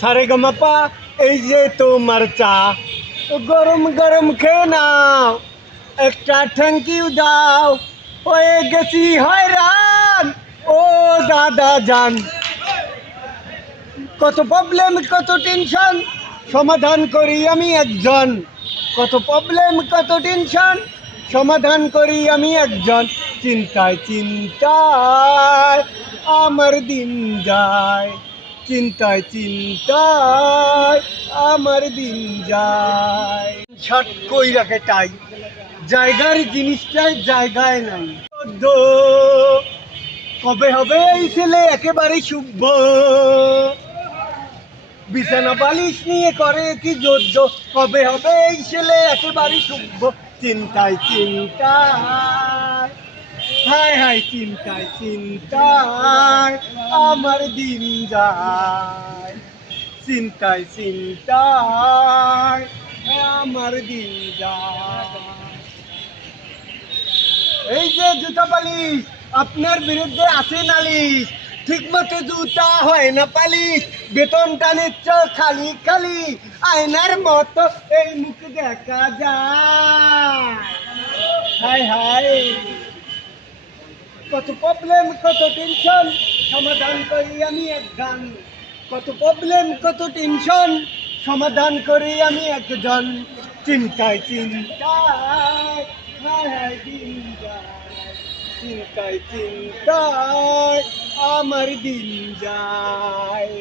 সারেগামাপা এই যে তোমার চা, গরম গরম খেয়ে নাও, একটা থ্যাংক ইউ দাও, হয়ে গেছি হয়রান ও দাদা যান। কত প্রবলেম কত টেনশন সমাধান করি আমি একজন, কত প্রবলেম কত টেনশন সমাধান করি আমি একজন। চিন্তায় চিন্তায় আমার দিন যায়, চিন্তায় চিন্তায় আমার দিন যায়। শর্ট কই রাখে টাই, জায়গার জিনিসটাই জায়গায় নাই। কবে হবে এই ছেলে একেবারে শুভ, বিছানা বালিশ নিয়ে করে কি যুদ্ধ, কবে হবে এই ছেলে একেবারে শুভ। চিন্তায় চিন্তায় হায় হায় চিন্তায় চিন্তায় আমার দিন যায়, চিন্তায় চিন্তায় আমার দিন যায়। এই যে জুতা পালিশ, আপনার বিরুদ্ধে আছে নালিশ, ঠিক মতো জুতা হয় না পালিশ, বেতনটা নিচ্ছ খালি খালি, আয়নার মতো এই মুখ দেখা যায়। হায় হায় কত প্রবলেম কত টেনশন সমাধান করি আমি এক গান, কত প্রবলেম কত টেনশন সমাধান করি আমি একজন। চিন্তায় চিন্তায় হায় হায় দিন যায়, চিন্তায় চিন্তায় আমার দিন যায়।